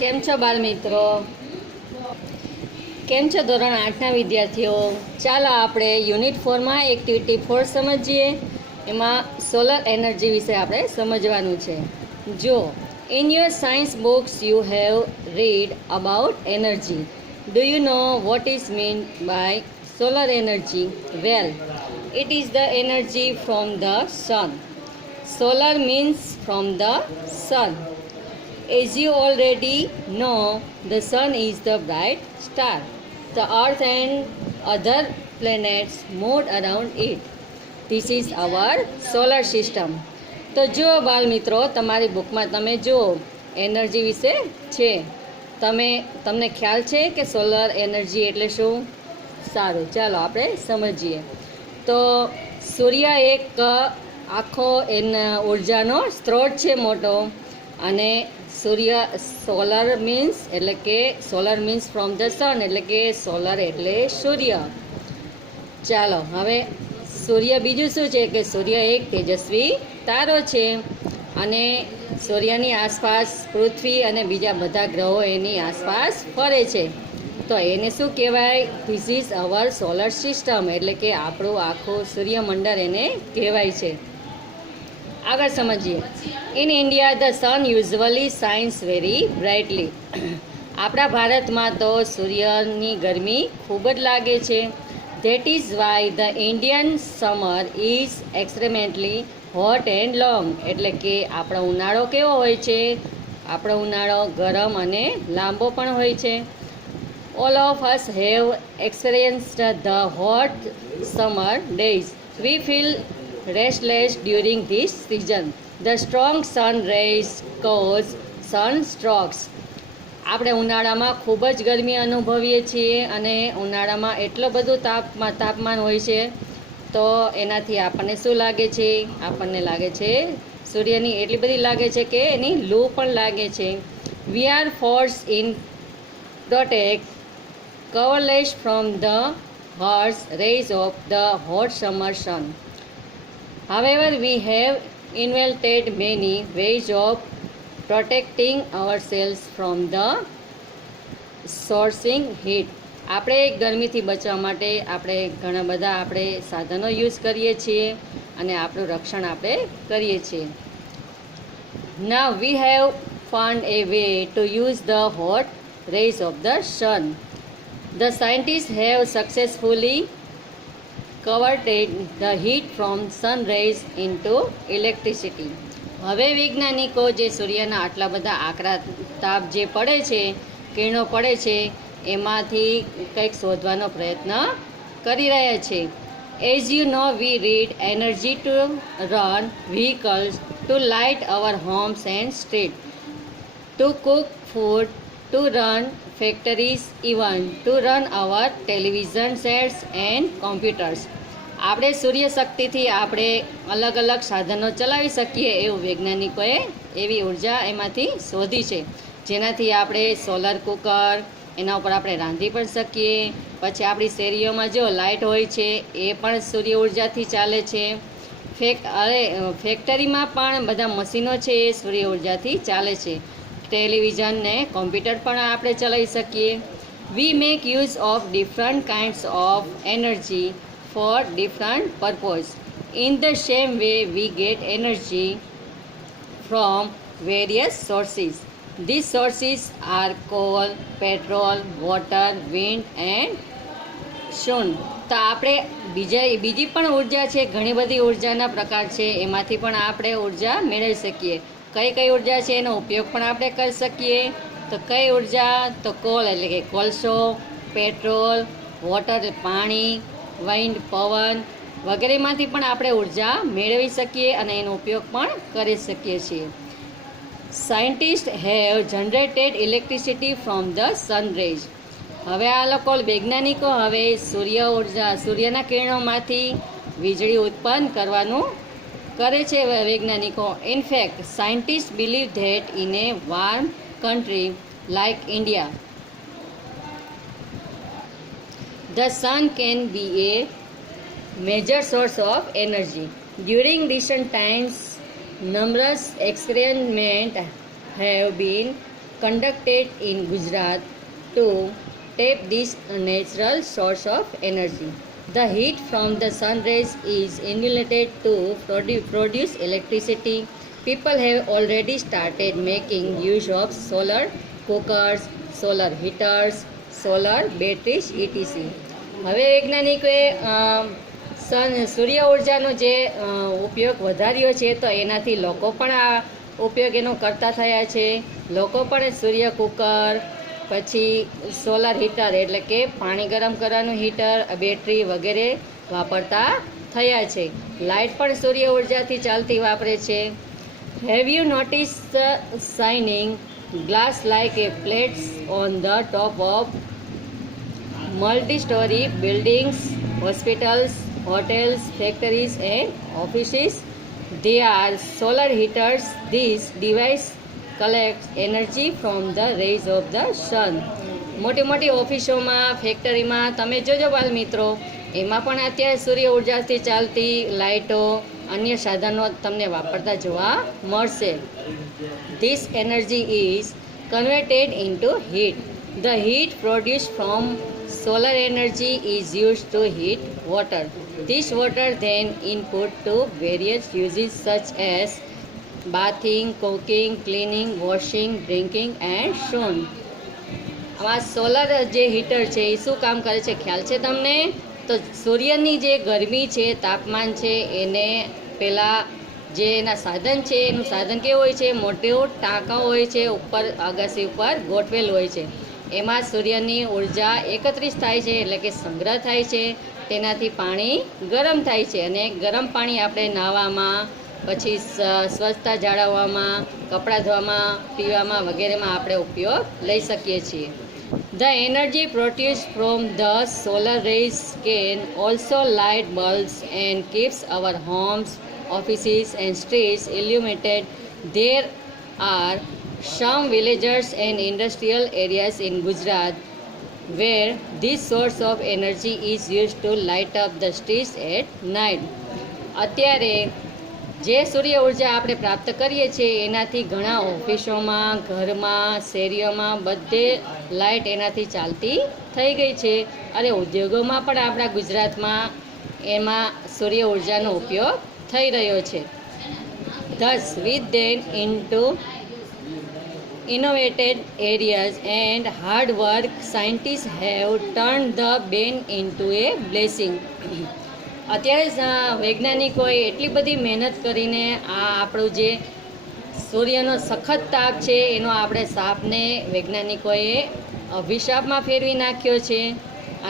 કેમ છો બાળ મિત્રો? કેમ છો ધોરણ 8ના વિદ્યાર્થીઓ? ચાલો આપણે યુનિટ 4માં એક્ટિવિટી 4 સમજીએ. એમાં સોલર એનર્જી વિશે આપણે સમજવાનું છે. જો in your science books you have read about energy. Do you know what is mean by solar energy? Well, it is the energy from the sun. Solar means from the sun. As you already know, the sun is the bright star. The earth and other planets move around it. This is our solar system. તો જો બાળ મિત્રો, તમારી બુકમાં તમે જો energy વિશે છે, તમને ખ્યાલ છે કે સોલર એનર્જી એટલે શું? સારું, ચાલો આપણે સમજીએ. તો સૂર્ય એક આખો ઉર્જાનો સ્ત્રોત છે મોટો. અને સોલર મીન્સ એટલે કે સોલર મીન્સ ફ્રોમ ધ સન, એટલે કે સોલર એટલે સૂર્ય. ચાલો હવે સૂર્ય બીજું શું છે કે સૂર્ય એક તેજસ્વી તારો છે અને સૂર્યની આસપાસ પૃથ્વી અને બીજા બધા ગ્રહો એની આસપાસ ફરે છે. તો એને શું કહેવાય? This is our solar system, એટલે કે આપણું આખું સૂર્યમંડળ એને કહેવાય છે. આગળ સમજીએ. In India the son usually shines very brightly. આપણા ભારતમાં તો સૂર્યની ગરમી ખૂબ જ લાગે છે. That is why the Indian summer is extremely hot and long. એટલે કે આપણો ઉનાળો કેવો હોય છે? આપણો ઉનાળો ગરમ અને લાંબો પણ હોય છે. All of us have experienced the hot summer days. V feel restless during this season. The strong sun rays cause sunstrokes. આપણે ઉનાળામાં ખૂબ જ ગરમી અનુભવીએ છીએ અને ઉનાળામાં એટલો બધું તાપમાન હોય છે. તો એનાથી આપણને શું લાગે છે? આપણને લાગે છે સૂર્યની એટલી બધી લાગે છે કે એની લૂ પણ લાગે છે. We are force in protect coverless from the harsh rays of the hot summer sun. However, we have invented many ways of protecting ourselves from the scorching heat. આપણે ગરમીથી બચવા માટે આપણે ઘણા બધા સાધનો યુઝ કરીએ છીએ અને આપણું રક્ષણ આપણે કરીએ છીએ. Now we have found a way to use the hot rays of the sun. The scientists have successfully converted the heat from sun rays into electricity. હવે વૈજ્ઞાનિકો જે સૂર્યના આટલા બધા આકરા તાપ જે પડે છે, કિરણો પડે છે, એમાંથી કંઈક શોધવાનો પ્રયત્ન કરી રહ્યા છે. As you know we read energy to run vehicles, to light our homes and street, to cook food, to run factories, even to run our television sets and computers. આપણે સૂર્યશક્તિથી આપણે અલગ અલગ સાધનો ચલાવી શકીએ એવું વૈજ્ઞાનિકોએ એવી ઉર્જા એમાંથી શોધી છે, જેનાથી આપણે સોલર કુકર એના ઉપર આપણે રાંધી પણ શકીએ. પછી આપણી શેરીઓમાં જો લાઇટ હોય છે એ પણ સૂર્ય ઉર્જાથી ચાલે છે. ફેક્ટરીમાં પણ બધા મશીનો છે એ સૂર્ય ઉર્જાથી ચાલે છે. ટેલિવિઝન ને કોમ્પ્યુટર પણ આપણે ચલાવી શકીએ. We make use of different kinds of energy for different purpose. In the same way we get energy from various sources. This sources are coal, petrol, water, wind and sun. તો આપણે બીજી પણ ઉર્જા છે, ઘણી બધી ઉર્જાના પ્રકાર છે, એમાંથી પણ આપણે ઉર્જા મેળવી શકીએ. કઈ કઈ ઉર્જા છે એનો ઉપયોગ પણ આપણે કરી શકીએ. તો કઈ ઉર્જા? તો કોલ એટલે કે કોલસો, પેટ્રોલ, વોટર પાણી, વિન્ડ પવન વગેરેમાંથી પણ આપણે ઉર્જા મેળવી શકીએ અને એનો ઉપયોગ પણ કરી શકીએ છીએ. Scientist have generated electricity from the sun rays. હવે આ લોકો વૈજ્ઞાનિકો હવે સૂર્યના કિરણોમાંથી વીજળી ઉત્પન્ન કરવાનું કરે છે વૈજ્ઞાનિકો. In fact scientist believe that in A warm country like India the sun can be A major source of energy. During recent times numerous experiments have been conducted in Gujarat to tap this natural source of energy. The heat from the sun rays is inulated to produce electricity. People have already started making use of solar cookers, solar heaters, solar batteries, etc. હવે વૈજ્ઞાનિકોએ સૂર્ય ઉર્જાનો જે ઉપયોગ વધાર્યો છે તો એનાથી લોકો પણ આ ઉપયોગ એનો કરતા થયા છે. લોકો પણ સૂર્ય કુકર, પછી સોલાર હીટર એટલે કે પાણી ગરમ કરવાનું હીટર, બેટરી વગેરે વાપરતા થયા છે. લાઇટ પણ સૂર્ય ઉર્જાથી ચાલતી વાપરે છે. Have you notice shining glass like A plates on the top of multi-story buildings, hospitals, hotels, factories and offices? They are solar heaters. This device collects energy from the rays of the sun. મોટી મોટી ઓફિસોમાં, ફેક્ટરીમાં તમે જોજો બાલ મિત્રો, એમાં પણ અત્યારે સૂર્ય ઉર્જાથી ચાલતી લાઇટો, અન્ય સાધનો તમને વાપરતા જોવા મળશે. This energy is converted into heat. The heat produced from solar energy is used to heat water. This water then input to various uses such as bathing, cooking, cleaning, washing, drinking and so on. આ solar જે heater છે એ શું કામ કરે છે ખ્યાલ છે તમને? તો સૂર્યની જે ગરમી છે, તાપમાન છે, એને પહેલાં જે એના સાધન છે એનું સાધન કેવું હોય છે? મોટો ટાંકા હોય છે, ઉપર અગાસી ઉપર ગોઠવેલ હોય છે. એમાં સૂર્યની ઉર્જા એકત્રિત થાય છે એટલે કે સંગ્રહ થાય છે. તેનાથી પાણી ગરમ થાય છે અને ગરમ પાણી આપણે નાહવામાં, પછી સ્વચ્છતા જાળવવામાં, કપડાં ધોવામાં, પીવામાં વગેરેમાં આપણે ઉપયોગ લઈ શકીએ છીએ. The energy produced from the solar rays can also light bulbs and keeps our homes, offices and streets illuminated. There are some villages and industrial areas in Gujarat where this source of energy is used to light up the streets at night. અત્યારે જે સૂર્ય ઉર્જા આપણે પ્રાપ્ત કરીએ છીએ એનાથી ઘણા ઓફિસોમાં, ઘરમાં, શેરીઓમાં બધે લાઇટ એનાથી ચાલતી થઈ ગઈ છે. અને ઉદ્યોગોમાં પણ આપણા ગુજરાતમાં એમાં સૂર્ય ઉર્જાનો ઉપયોગ થઈ રહ્યો છે. Thus, with them into innovated areas and hard work, scientists have turned the ban into a blessing. અત્યારે વૈજ્ઞાનિકોએ એટલી બધી મહેનત કરીને આ આપણું જે સૂર્યનો સખત તાપ છે એનો આપણે સાપને વૈજ્ઞાનિકોએ અભિશાપમાં ફેરવી નાખ્યો છે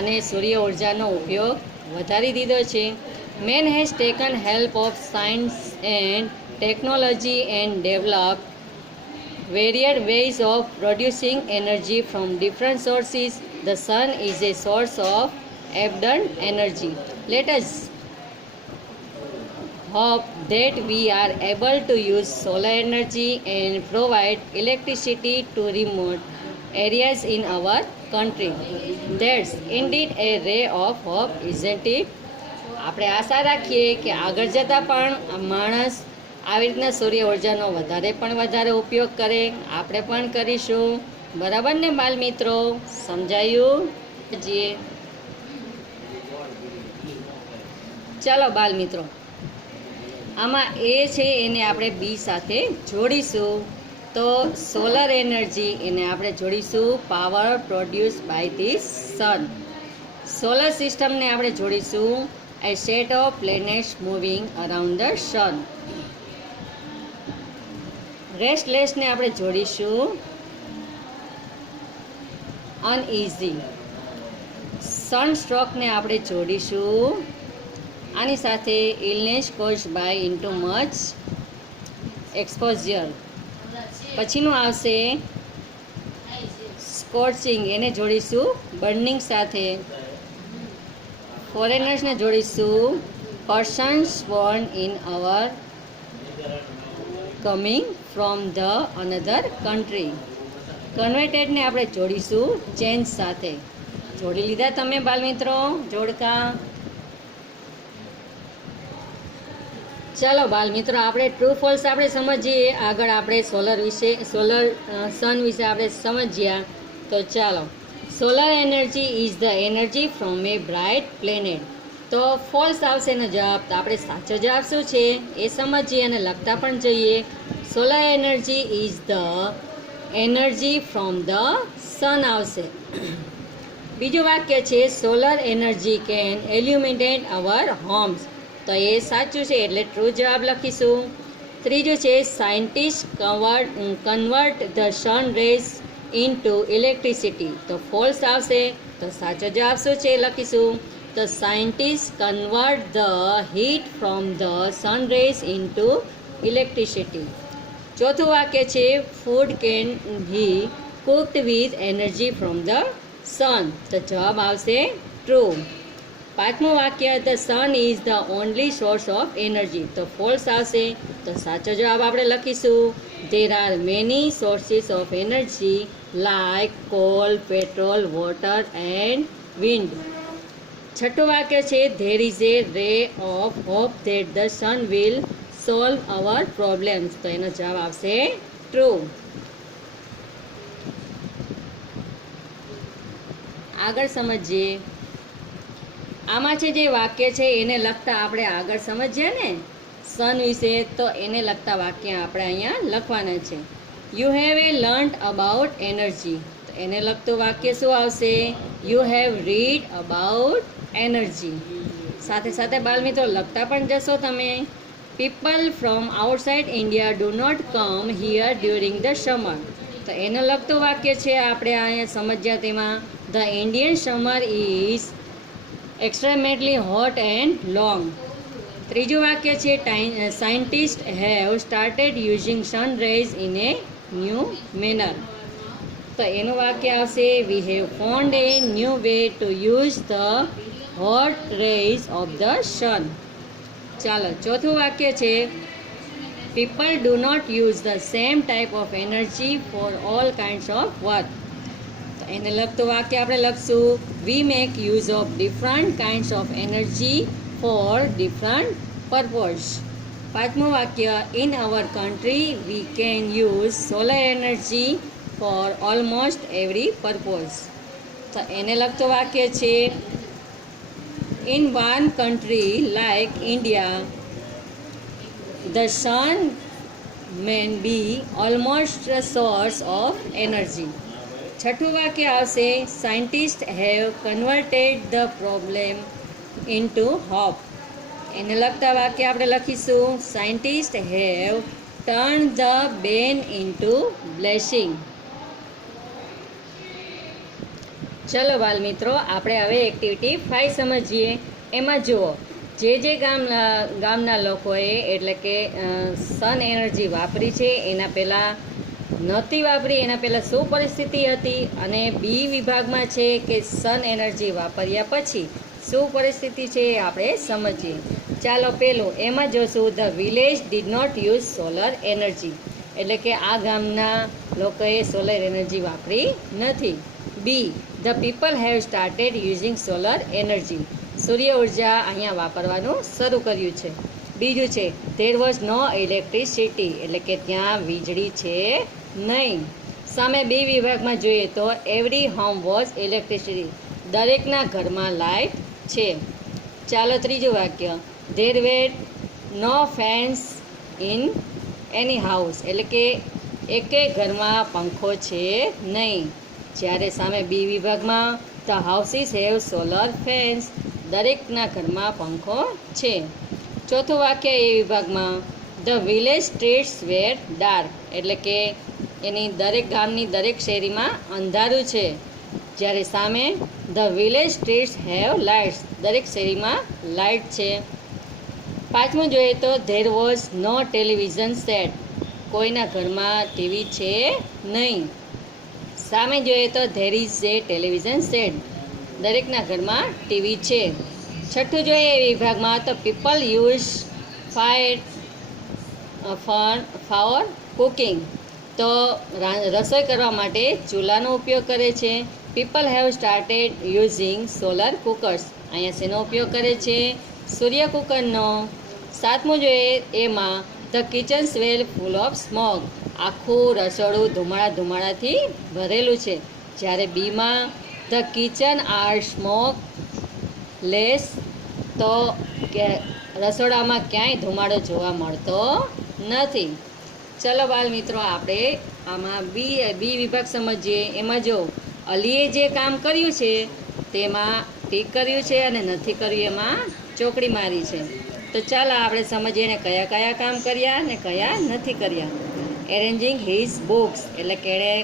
અને સૂર્ય ઉર્જાનો ઉપયોગ વધારી દીધો છે. Main has taken help of science and technology and develop varied ways of producing energy from different sources. The sun is a source of abundant energy. Let us hope that we are able to use solar energy and provide electricity to remote areas in our country. That's indeed a ray of hope, isn't it? આપણે આશા રાખીએ કે આગળ જતાં પણ માણસ આવી રીતના સૂર્ય ઉર્જાનો વધારે ઉપયોગ કરે. આપણે પણ કરીશું. બરાબર ને બાલ મિત્રો? સમજાયું? જીએ ચાલો બાલ મિત્રો, આમાં એ છે એને આપણે બી સાથે જોડીશું. તો સોલર એનર્જી એને આપણે જોડીશું power produce by this sun. Solar સિસ્ટમને આપણે જોડીશું a set of planets moving around the sun. રેસ્ટલેસને આપણે જોડીશું અનઇઝી. સનસ્ટ્રોકને આપણે જોડીશું આની સાથે illness cause by into much exposure. પછીનું આવશે સ્કોર્ચિંગ, એને જોડીશું બર્નિંગ સાથે. ફોરેનર્સને જોડીશું persons born in our coming from the another country. કન્વર્ટેડને આપણે જોડીશું ચેન્જ સાથે. જોડી લીધા તમે બાલ મિત્રો જોડકા? ચાલો બાલ મિત્રો, આપણે ટ્રુ ફોલ્સ આપણે સમજીએ. આગળ આપણે સન વિશે આપણે સમજ્યા. તો ચાલો, solar energy is the energy from A bright planet. તો ફોલ્સ આવશે એનો જવાબ. તો આપણે સાચો જવાબ શું છે એ સમજીએ અને લખતા પણ જઈએ. Solar energy is the energy from the sun આવશે. બીજું વાક્ય છે solar energy can illuminate our homes. તો એ સાચું છે એટલે ટ્રુ જવાબ લખીશું. ત્રીજું છે scientist convert the sun rays into electricity. તો ફોલ્સ આવશે. તો સાચો જવાબ શું છે લખીશું. તો scientist convert the heat from the sun rays into electricity. ચોથું વાક્ય છે food can be cooked with energy from the sun. તો જવાબ આવશે ટ્રુ. પાંચમું વાક્ય the sun is the only source of energy. તો ફોલ્સ આવશે. તો સાચો જવાબ આપણે લખીશું there are many sources of energy like coal, petrol, water and wind. છઠ્ઠું વાક્ય છે there is a ray of hope that the sun will solve our problems. તો એનો જવાબ આવશે ટ્રુ. આગળ સમજીએ. આમાં છે જે વાક્ય છે એને લગતા આપણે આગળ સમજીએ ને સન વિશે, તો એને લગતા વાક્ય આપણે અહીંયા લખવાના છે. You have a learnt about energy. તો એને લગતું વાક્ય શું આવશે? You have read about energy. સાથે સાથે બાળમિત્રો લખતા પણ જશો તમે. People from outside India do not come here during the summer. તો એને લગતું વાક્ય છે આપણે અહીંયા સમજ્યા. તેમાં the Indian summer is extremely hot and long. ત્રીજું વાક્ય છે scientist have started using sun rays in a new manner. તો એનું વાક્ય આવશે we have found a new way to use the hot rays of the sun. ચાલો, ચોથું વાક્ય છે people do not use the same type of energy for all kinds of work. તો એને લગતું વાક્ય આપણે લખશું we make use of different kinds of energy for different purpose. પાંચમું વાક્ય in our country we can use solar energy for almost every purpose. તો એને લગતું વાક્ય છે in one country like India the sun man be almost source of energy. છઠ્ઠું વાક્ય આવશે scientist have converted the problem into hope. એને લગતા વાક્ય આપણે લખીશું scientist have turn the bane into blessing. ચલો બાલ મિત્રો, આપણે હવે એક્ટિવિટી 5 સમજીએ. એમાં જુઓ, જે ગામના લોકોએ એટલે કે સન એનર્જી વાપરી છે એના પહેલાં નહોતી વાપરી, એના પહેલાં શું પરિસ્થિતિ હતી, અને બી વિભાગમાં છે કે સન એનર્જી વાપર્યા પછી શું પરિસ્થિતિ છે એ આપણે સમજીએ. ચાલો, પહેલું એમાં જોશું the village did not use solar energy. એટલે કે આ ગામના લોકોએ સોલર એનર્જી વાપરી નથી. B the people have started using solar energy. સૂર્ય ઉર્જા અહીંયા વાપરવાનું શરૂ કર્યું છે. બીજું છે ધેર વોઝ નો ઇલેક્ટ્રિસિટી. એટલે કે ત્યાં વીજળી છે નહીં. સામે બી વિભાગમાં જોઈએ તો એવરી હોમ વોઝ ઇલેક્ટ્રિસિટી. દરેકના ઘરમાં લાઇટ છે. ચાલો, ત્રીજું વાક્ય there were no fans in any house. એટલે કે એકેય ઘરમાં પંખો છે નહીં. જ્યારે સામે બી વિભાગમાં the houses have solar fans. દરેકના ઘરમાં પંખો છે. ચોથું વાક્ય એ વિભાગમાં the village streets were dark. એટલે કે એની દરેક ગામની દરેક શેરીમાં અંધારું છે. જ્યારે સામે the village streets have lights. દરેક શેરીમાં લાઇટ છે. પાંચમું જોઈએ તો there was no television set. કોઈના ઘરમાં ટીવી છે નહીં. સામે જોઈએ તો there is a television set. દરેકના ઘરમાં ટીવી છે. છઠ્ઠું જોઈએ એ વિભાગમાં તો people use fire for cooking. તો રસોઈ કરવા માટે ચૂલાનો ઉપયોગ કરે છે. People have started using solar cookers. અહીંયા શેનો ઉપયોગ કરે છે? સૂર્ય કુકરનો. સાતમું જોઈએ એમાં the kitchen smell full of smoke, આખું રસોડું ધુમાડાથી ભરેલું છે. જ્યારે બીમાં the kitchen are smokeless, તો કે રસોડામાં ક્યાંય ધુમાડો જોવા મળતો નથી. ચલો બાળ મિત્રો, આપણે આમાં બી વિભાગ સમજીએ. એમાં જો અલીએ જે કામ કર્યું છે તેમાં ટીક કર્યું છે અને નથી કર્યું એમાં ચોકડી મારી છે. તો ચાલો આપણે સમજીએ ને કયા કયા કામ કર્યા ને કયા નથી કર્યા. એરેન્જિંગ હિઝ બુક્સ, એટલે કે એણે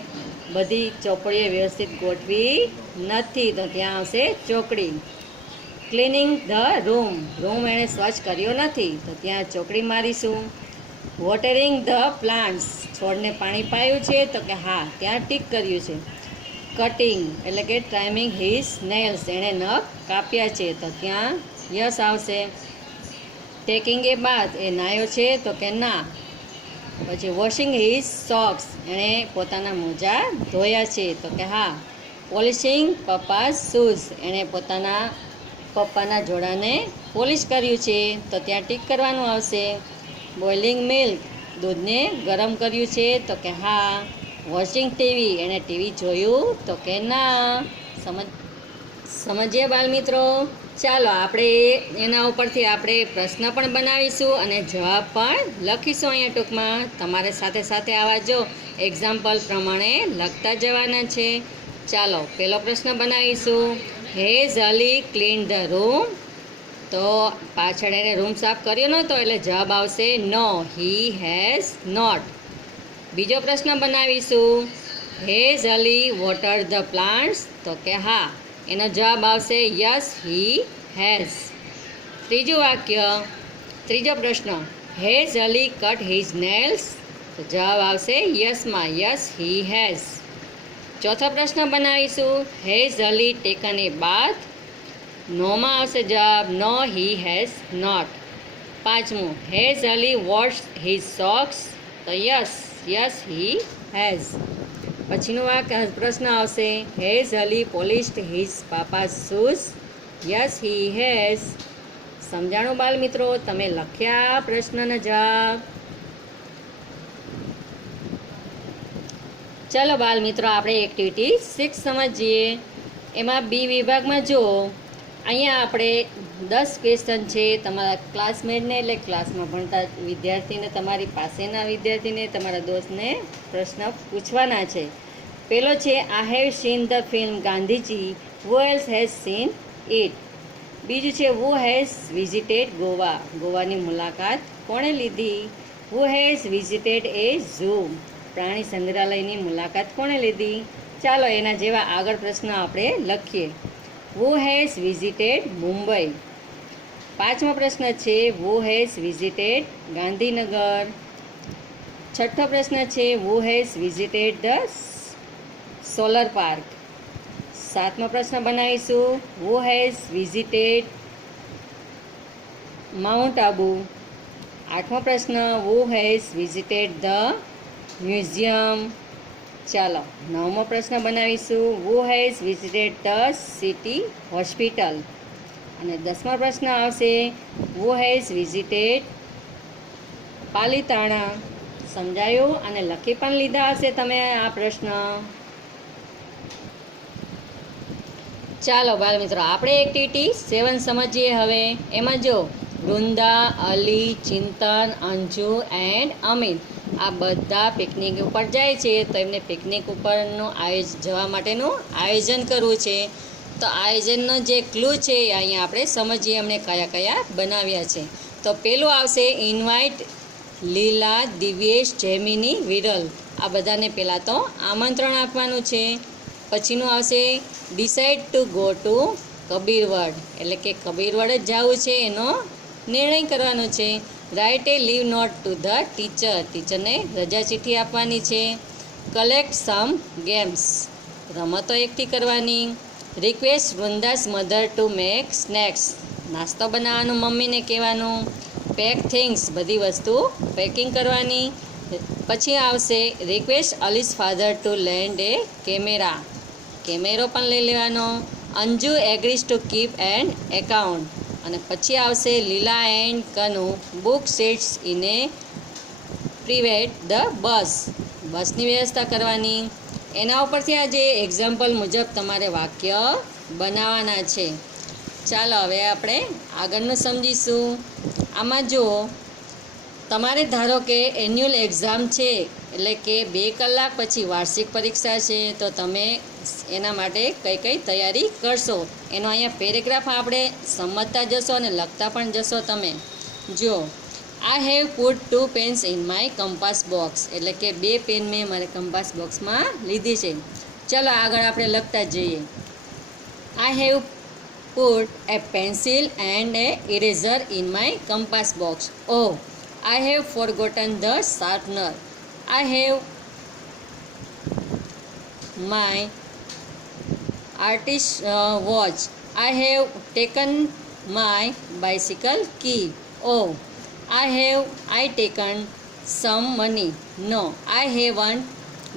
બધી ચોપડીઓ વ્યવસ્થિત ગોઠવી નથી, તો ત્યાં આવશે ચોકડી. ક્લિનિંગ ધ રૂમ એણે સ્વચ્છ કર્યો નથી, તો ત્યાં ચોકડી મારીશું. વોટરિંગ ધ પ્લાન્ટ્સ, છોડને પાણી પાયું છે, તો કે હા, ત્યાં ટીક કર્યું છે. કટિંગ એટલે કે ટ્રાઇમિંગ હિઝ નેલ્સ, એણે નખ કાપ્યા છે, તો ત્યાં યસ આવશે. ટેકિંગ એ બાથ, એ નાયો છે, તો કે ના. પછી વોશિંગ હિઝ સોક્સ, એણે પોતાના મોજા ધોયા છે, તો કે હા. પોલિશિંગ પપ્પાઝ શૂઝ, એણે પોતાના પપ્પાના જોડાને પોલિશ કર્યું છે, તો ત્યાં ટીક કરવાનું આવશે. બોઇલિંગ મિલ્ક, દૂધને ગરમ કર્યું છે, તો કે હા. વોચિંગ ટીવી, એણે ટીવી જોયું, તો કે ના. સમજીએ બાળ મિત્રો. ચાલો આપણે એના ઉપરથી આપણે પ્રશ્ન પણ બનાવીશું અને જવાબ પણ લખીશું અહીંયા ટૂંકમાં. તમારે સાથે સાથે આવા જો એક્ઝામ્પલ પ્રમાણે લખતા જવાના છે. ચાલો પહેલો પ્રશ્ન બનાવીશું. Has Ali clean the room, તો પાછળ એને રૂમ સાફ કર્યો નહોતો એટલે જવાબ આવશે નો, હી હેઝ નોટ. બીજો પ્રશ્ન બનાવીશું. Has Ali water the plants, તો કે હા, એનો જવાબ આવશે યસ, હી હેઝ. ત્રીજો પ્રશ્ન. Has Ali cut his nails, તો જવાબ આવશે યસમાં, યસ, હી હેઝ. ચોથો પ્રશ્ન બનાવીશું. Has Ali taken a bath, નોમાં આવશે જવાબ નો, હી હેઝ નોટ. પાંચમું. Has Ali wash his socks, તો યસ, યસ, હી હેઝ. પછીનો પ્રશ્ન આવશે. Has Ali polished his papa's shoes, yes, he has. સમજાણું બાળ મિત્રો? તમે લખ્યા પ્રશ્નનો જવાબ? ચાલો બાળ મિત્રો, આપણે એક્ટિવિટી 6 સમજીએ. એમાં બી વિભાગમાં જો અહીંયા આપણે 10 ક્વેશ્ચન છે. તમારા ક્લાસમેટને એટલે ક્લાસમાં ભણતા વિદ્યાર્થીને, તમારી પાસેના વિદ્યાર્થીને, તમારા દોસ્તને પ્રશ્ન પૂછવાના છે. પહેલો છે, I have seen the film Gandhiji, who else has scene it. બીજું છે, હુ હેઝ વિઝિટેડ ગોવા, ગોવાની મુલાકાત કોણે લીધી. Who has visited A zoo, પ્રાણી સંગ્રહાલયની મુલાકાત કોણે લીધી. ચાલો એના જેવા આગળ પ્રશ્ન આપણે લખીએ. Who has visited Mumbai. પાંચમો પ્રશ્ન છે, હુ હેઝ વિઝિટેડ ગાંધીનગર. છઠ્ઠો પ્રશ્ન છે, who has visited the solar park. સાતમો પ્રશ્ન બનાવીશું. Who has visited mount Abu. આઠમો પ્રશ્ન, who has visited the museum. ચાલો નવમો પ્રશ્ન બનાવીશું. Who has visited the city hospital. અને 10મો પ્રશ્ન આવશે, હુ હેઝ વિઝિટેડ પાલીતાણા. સમજાયું અને લખી પણ લીધા હશે તમે આ પ્રશ્ન. ચાલો બાળ મિત્રો, આપણે એક્ટિવિટી 7 સમજીએ હવે. એમાં જો વૃંદા, અલી, ચિંતન, અંજુ એન્ડ અમિત આ બધા પિકનિક ઉપર જાય છે. તો એમને પિકનિક ઉપરનું જવા માટેનું આયોજન કરવું છે. તો આયોજનનો જે ક્લુ છે એ અહીંયા આપણે સમજીએ એમણે કયા કયા બનાવ્યા છે. તો પેલું આવશે ઇન્વાઇટ લીલા, દિવ્યેશ, જેમિની, વિરલ. આ બધાને પહેલાં તો આમંત્રણ આપવાનું છે. પછીનું આવશે decide to go to Kabirvad, એટલે કે કબીરવડ જ જવું છે એનો નિર્ણય કરવાનો છે. Write a leave note to the teacher, ટીચરને રજા ચિઠ્ઠી આપવાની છે. કલેક્ટ સમ ગેમ્સ, રમતો એકઠી કરવાની. Request Vrinda's mother to make snacks, નાસ્તો બનાવવાનું મમ્મીને કહેવાનું. પેક થિંગ્સ, બધી વસ્તુ પેકિંગ કરવાની. પછી આવશે request Ali's father to lend a camera, કેમેરો પણ લઈ લેવાનો. Anju agrees to keep and account, અને પછી આવશે Leela and Kanu book seats in a private the બસની વ્યવસ્થા કરવાની. એના ઉપરથી આજે એક્ઝામ્પલ મુજબ તમારે વાક્ય બનાવવાના છે. ચાલો હવે આપણે આગળનું સમજીશું. આમાં જુઓ, તમારે ધારો કે એન્યુઅલ એક્ઝામ છે, એટલે કે 2 કલાક પછી વાર્ષિક પરીક્ષા છે, તો તમે એના માટે કઈ કઈ તૈયારી કરશો એનો અહીંયા પેરેગ્રાફ આપણે સમજતા જશો અને લખતા પણ જશો. તમે જો, I have put 2 pens in my compass box, એટલે કે 2 પેન મેં મારા કમ્પાસ બોક્સમાં લીધી છે. ચલો આગળ આપણે લખતા જઈએ. I have put a pencil and a eraser in my compass box. Oh, I have forgotten the sharpener. I have my artist watch. I have taken my bicycle key. Oh, I taken some money. No, I haven't,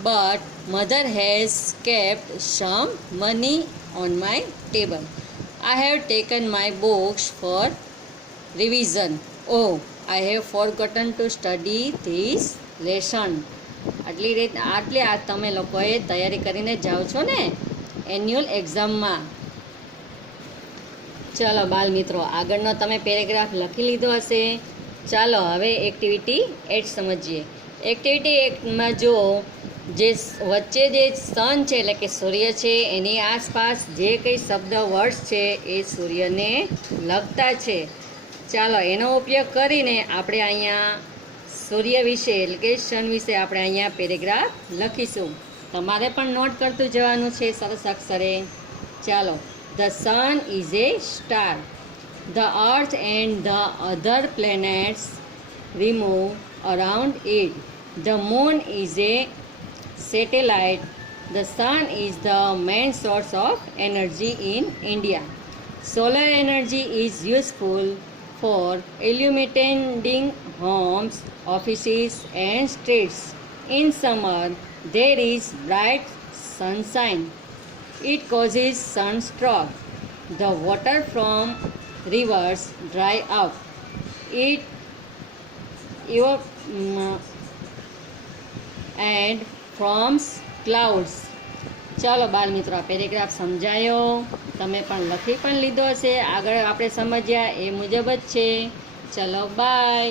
but mother has kept some money on my table. I have taken my books for revision. Oh, I have forgotten to study this lesson. આટલી આ તમે લોકોએ તૈયારી કરીને જાઓ છો ને annual એક્ઝામમાં. ચાલો બાલ મિત્રો, આગળનો તમે પેરેગ્રાફ લખી લીધો હશે. ચાલો હવે એક્ટિવિટી 8 સમજીએ. એક્ટિવિટી 8માં જુઓ, જે વચ્ચે જે સન છે એટલે કે સૂર્ય છે એની આસપાસ જે કંઈ શબ્દ વર્ડ્સ છે એ સૂર્યને લગતા છે. ચાલો એનો ઉપયોગ કરીને આપણે અહીંયા સૂર્ય વિશે એટલે કે સન વિશે આપણે અહીંયા પેરેગ્રાફ લખીશું. તમારે પણ નોટ કરતું જવાનું છે સરસ અક્ષરે. ચાલો. The sun is A star. The earth and the other planets remove around it. The moon is A satellite. The sun is the main source of energy in India. Solar energy is useful for illuminating homes, offices and streets. In summer, there is bright sunshine. It causes sunstroke. The water from rivers dry up. It and forms clouds. ચાલો બાલ મિત્રો, આ paragraph સમજાયો, તમે પણ લખી પણ લીધો હશે. આગળ આપણે સમજ્યા એ મુજબ જ છે. ચલો બાય.